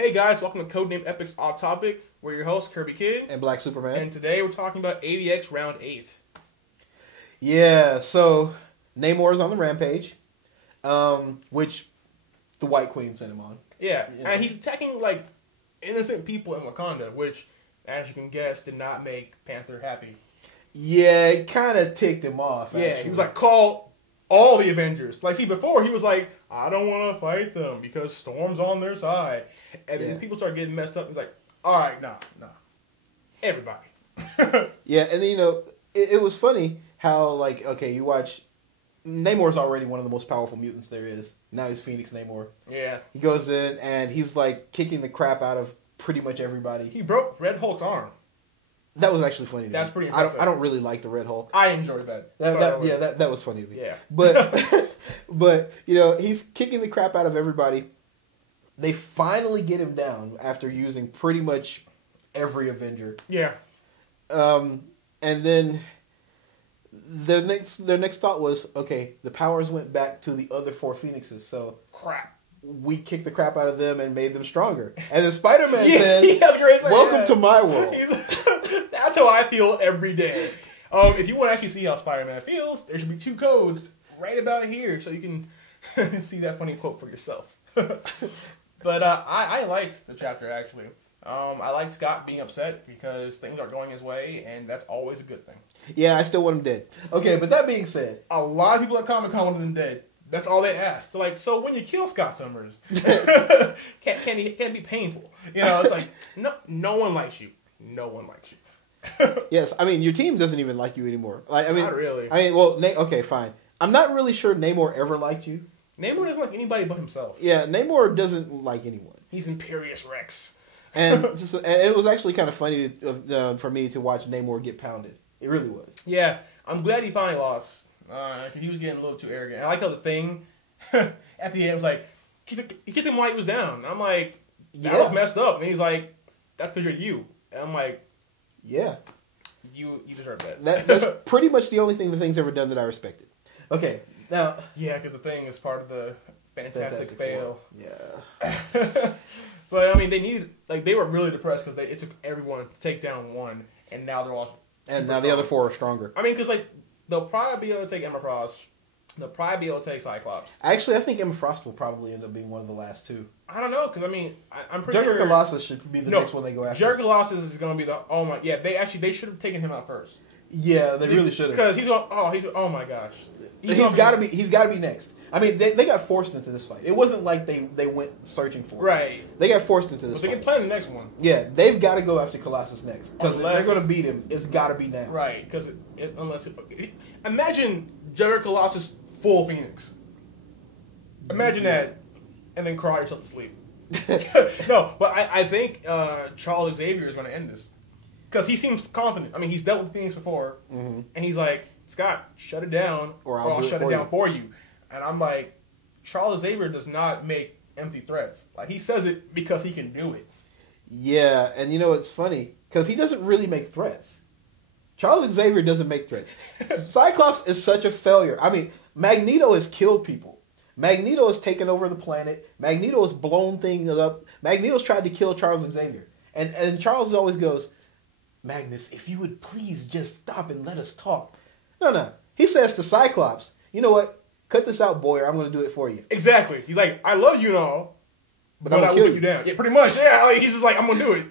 Hey guys, welcome to Codenamed Epic's Off Topic. We're your hosts, Kirby Kid. And Black Superman. And today we're talking about AVX Round 8. Yeah, so Namor's on the rampage, which the White Queen sent him on. Yeah, and he's attacking, like, innocent people in Wakanda, which, as you can guess, did not make Panther happy. Yeah, it kind of ticked him off, Yeah, actually. he was like, call all the Avengers. Like, see, before he was like, I don't want to fight them because Storm's on their side. And then people start getting messed up. He's like, all right, nah. Everybody. Yeah, and then, it was funny how, like, okay, you watch, Namor's already one of the most powerful mutants there is. Now he's Phoenix Namor. Yeah. He goes in and he's, like, kicking the crap out of pretty much everybody. He broke Red Hulk's arm. That was actually funny to me. That's pretty impressive. I don't really like the Red Hulk. I enjoyed that. That was funny to me. Yeah. But he's kicking the crap out of everybody. They finally get him down after using pretty much every Avenger. Yeah. And then their next thought was, okay, the powers went back to the other four Phoenixes, so crap. We kicked the crap out of them and made them stronger. And then Spider-Man says, great, welcome to my world. That's how I feel every day. If you want to actually see how Spider-Man feels, there should be 2 codes right about here so you can see that funny quote for yourself. But I liked the chapter, actually. I liked Scott being upset because things aren't going his way, and that's always a good thing. Yeah, I still want him dead. Okay, but that being said, a lot of people at Comic-Con wanted him dead. That's all they asked. They're like, so when you kill Scott Summers, can it be painful? It's like, no one likes you. No one likes you. Yes, I mean, your team doesn't even like you anymore. Not really. Okay, fine. I'm not really sure Namor ever liked you. Namor doesn't like anybody but himself. Yeah, Namor doesn't like anyone. He's Imperious Rex. And it was actually kind of funny for me to watch Namor get pounded. It really was. Yeah, I'm glad he finally lost. He was getting a little too arrogant. I like how the Thing at the end was like, he kicked him while he was down. I'm like, that was messed up. And he's like, that's because you're you. And I'm like, yeah, you deserve that. That's pretty much the only thing the Thing's ever done that I respected. Okay, now. Yeah, because the Thing is part of the Fantastic Fail. Yeah. But I mean, they were really depressed because it took everyone to take down one, and now they're all. And now the other 4 are stronger. I mean, because they'll probably be able to take Emma Frost. They'll probably be able to take Cyclops. Actually, I think Emma Frost will probably end up being one of the last 2. I don't know, because I mean, I'm pretty sure. Colossus should be the next one they go after. Colossus is going to be the. Oh my, yeah. They should have taken him out first. Yeah, they really should have. Because oh my gosh. He's got to be next. I mean, they got forced into this fight. It wasn't like they went searching for it. Right. They got forced into this fight. They can plan the next one. Yeah, they've got to go after Colossus next. Because if they're going to beat him, it's got to be now. Right, because imagine Juggernaut Colossus full Phoenix. Imagine that, and then cry yourself to sleep. No, but I think Charles Xavier is going to end this. Because he seems confident. I mean, he's dealt with Phoenix before, and he's like, Scott, shut it down, or I'll shut it down for you. And I'm like, Charles Xavier does not make empty threats. Like, he says it because he can do it. Yeah, and it's funny, because he doesn't really make threats. Charles Xavier doesn't make threats. Cyclops is such a failure. I mean, Magneto has killed people. Magneto has taken over the planet. Magneto has blown things up. Magneto's tried to kill Charles Xavier. And Charles always goes, Magnus, if you would please just stop and let us talk. No. He says to Cyclops, you know what? Cut this out, boy, or I'm going to do it for you. Exactly. He's like, I love you and all, but I will kill put you down. Yeah, pretty much. Yeah, he's just like, I'm going to do it.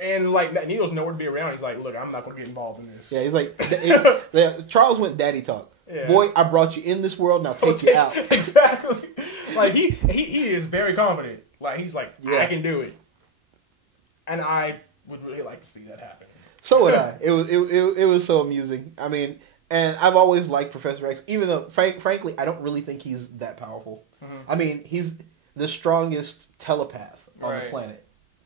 And like, Magneto's nowhere to be around. He's like, look, I'm not going to get involved in this. Yeah, he's like, Charles went daddy talk. Yeah. Boy, I brought you in this world, now take you out. Exactly. Like, he is very confident. Like, he's like, I can do it. And I would really like to see that happen. So would I. It was so amusing. I mean, and I've always liked Professor X, even though, frankly, I don't really think he's that powerful. Mm-hmm. I mean, he's the strongest telepath on the planet.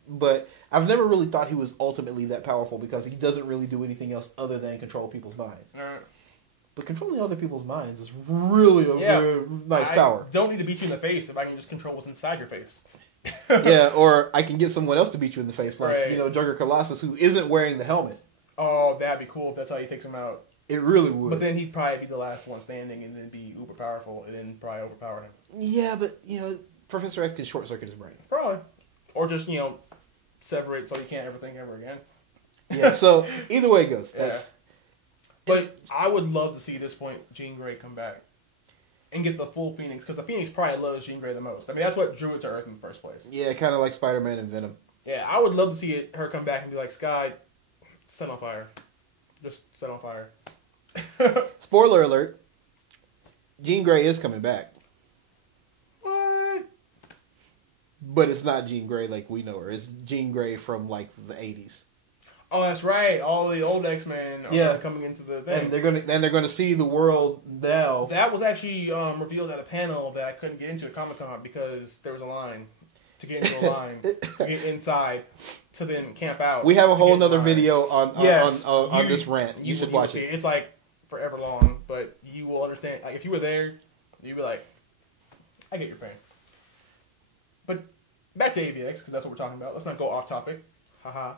But I've never really thought he was ultimately that powerful because he doesn't really do anything else other than control people's minds. But controlling other people's minds is really a very nice power. I don't need to beat you in the face if I can just control what's inside your face. Yeah, or I can get someone else to beat you in the face, like, Juggernaut Colossus, who isn't wearing the helmet. Oh, that'd be cool if that's how he takes him out. It really would. But then he'd probably be the last one standing and then be uber powerful and then probably overpower him. Yeah, but, Professor X can short circuit his brain. Probably. or just sever it so you can't ever think ever again. Yeah. So either way it goes. But I would love to see at this point Jean Grey come back and get the full Phoenix, because the Phoenix probably loves Jean Grey the most. I mean, that's what drew it to Earth in the first place. Yeah, kind of like Spider-Man and Venom. Yeah, I would love to see her come back and be like, Sky, set on fire. Just set on fire. Spoiler alert. Jean Grey is coming back. What? But it's not Jean Grey like we know her. It's Jean Grey from like the 80s. Oh, that's right. All the old X-Men are coming into the thing. And they're gonna see the world now. That was actually revealed at a panel that I couldn't get into at Comic-Con because there was a line. To get into a line, to get inside, to then camp out. We have a whole nother video on this rant. You should watch it. It's like forever long, but you will understand. Like if you were there, you'd be like, I get your pain. But back to AVX, because that's what we're talking about. Let's not go off topic. Haha.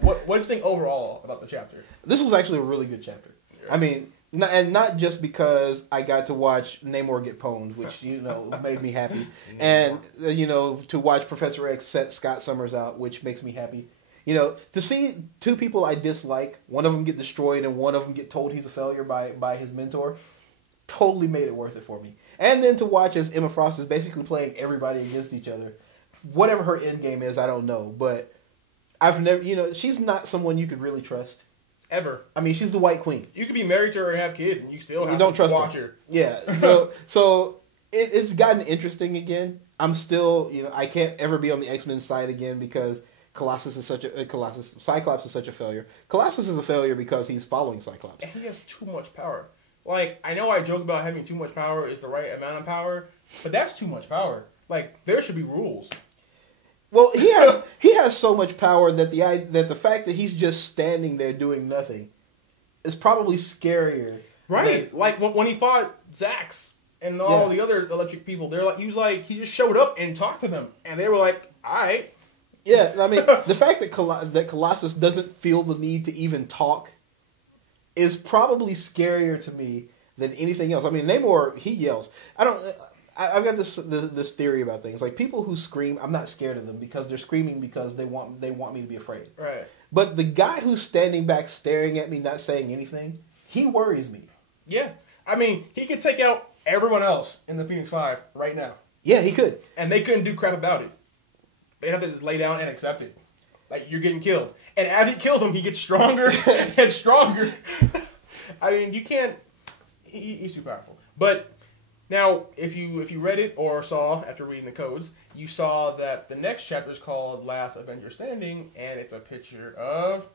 What did you think overall about the chapter? This was actually a really good chapter. Yeah. I mean, not just because I got to watch Namor get pwned, which made me happy, and to watch Professor X set Scott Summers out, which makes me happy. To see two people I dislike, one of them get destroyed and one of them get told he's a failure by his mentor, totally made it worth it for me. And then to watch as Emma Frost is basically playing everybody against each other. Whatever her end game is, I don't know, but I've never, she's not someone you could really trust. Ever. I mean, she's the White Queen. You could be married to her and have kids, and you still have to watch her. Yeah. So it's gotten interesting again. I'm still, I can't ever be on the X-Men side again because Cyclops is such a failure. Colossus is a failure because he's following Cyclops. And he has too much power. Like, I know I joke about having too much power is the right amount of power, but that's too much power. Like, there should be rules. Well, he has so much power that the fact that he's just standing there doing nothing is probably scarier. Right. Like when he fought Zax and all the other electric people, he just showed up and talked to them, and they were like, "All right." Yeah, I mean, the fact that Colossus doesn't feel the need to even talk is probably scarier to me than anything else. I mean, Namor, he yells. I've got this theory about things. Like, people who scream, I'm not scared of them because they're screaming because they want me to be afraid. Right. But the guy who's standing back staring at me, not saying anything, he worries me. Yeah. I mean, he could take out everyone else in the Phoenix 5 right now. Yeah, he could. And they couldn't do crap about it. They have to just lay down and accept it. Like, you're getting killed. And as he kills him, he gets stronger and stronger. I mean, you can't... He's too powerful. But... Now, if you read it or saw after reading the codes, you saw that the next chapter is called Last Avenger Standing, and it's a picture of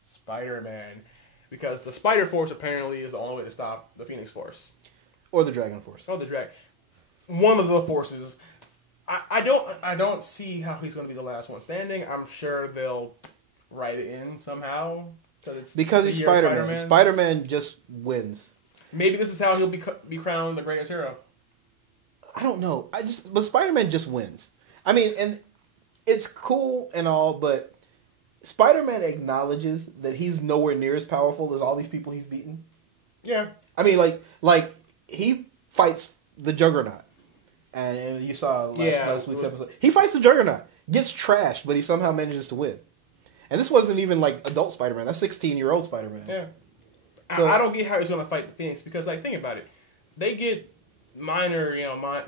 Spider-Man. Because the Spider Force apparently is the only way to stop the Phoenix Force. Or the Dragon Force. Or the Dragon. One of the forces. I don't see how he's going to be the last one standing. I'm sure they'll write it in somehow. Because he's Spider-Man. Spider-Man just wins. Maybe this is how he'll be crowned the greatest hero. I don't know. But Spider-Man just wins. I mean, and it's cool and all, but Spider-Man acknowledges that he's nowhere near as powerful as all these people he's beaten. Yeah. I mean, like he fights the Juggernaut, and you saw last week's episode. He fights the Juggernaut, gets trashed, but he somehow manages to win. And this wasn't even like adult Spider-Man. That's 16-year-old Spider-Man. Yeah. So, I don't get how he's going to fight the Phoenix because, like, think about it. They get minor,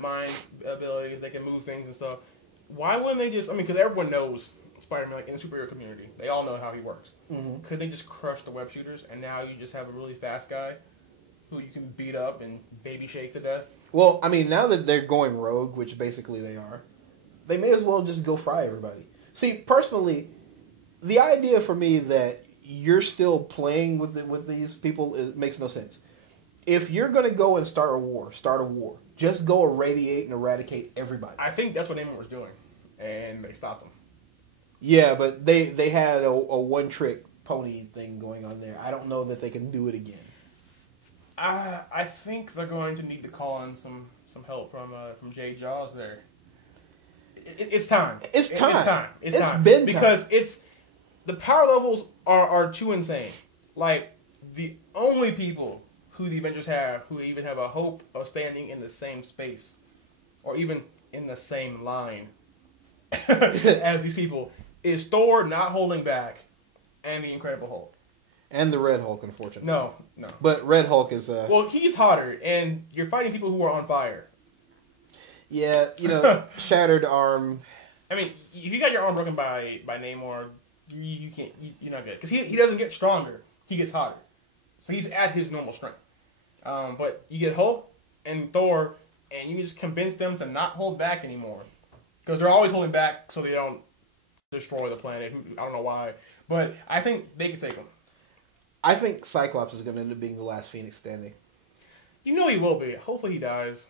mind abilities. They can move things and stuff. Why wouldn't they just? I mean, because everyone knows Spider-Man, like in the superhero community, they all know how he works. Mm-hmm. Could they just crush the web shooters and now you just have a really fast guy who you can beat up and baby shake to death? Well, I mean, now that they're going rogue, which basically they are, they may as well just go fry everybody. See, personally, the idea for me that you're still playing with these people makes no sense. If you're going to go and start a war. Just go irradiate and eradicate everybody. I think that's what Namor was doing, and they stopped him. Yeah, but they had a one-trick pony thing going on there. I don't know that they can do it again. I think they're going to need to call in some help from Jay Jaws there. It's time. It's time. It's time. Been because time. The power levels are too insane. Like, the only people who the Avengers have who even have a hope of standing in the same space or even in the same line as these people is Thor not holding back and the Incredible Hulk. And the Red Hulk, unfortunately. No. But Red Hulk is... Well, he gets hotter, and you're fighting people who are on fire. Yeah, shattered arm. I mean, if you got your arm broken by Namor, you can't... You're not good. Because he doesn't get stronger. He gets hotter. So he's at his normal strength. But you get Hulk and Thor, and you can just convince them to not hold back anymore. Because they're always holding back so they don't destroy the planet. I don't know why. But I think they could take them. I think Cyclops is going to end up being the last Phoenix standing. You know he will be. Hopefully he dies.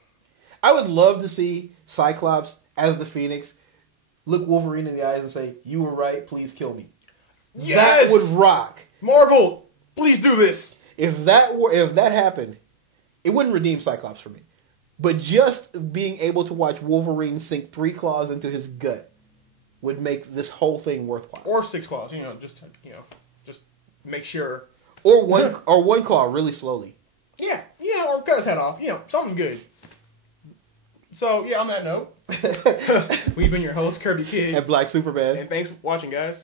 I would love to see Cyclops as the Phoenix look Wolverine in the eyes and say, "You were right, please kill me." Yes! That would rock. Marvel, please do this. If that happened, it wouldn't redeem Cyclops for me. But just being able to watch Wolverine sink 3 claws into his gut would make this whole thing worthwhile. Or 6 claws, just make sure. Or one claw really slowly. Yeah, or cut his head off. Something good. So, yeah, on that note, we've been your host, Kirby Kid. And Black Superman. And thanks for watching, guys.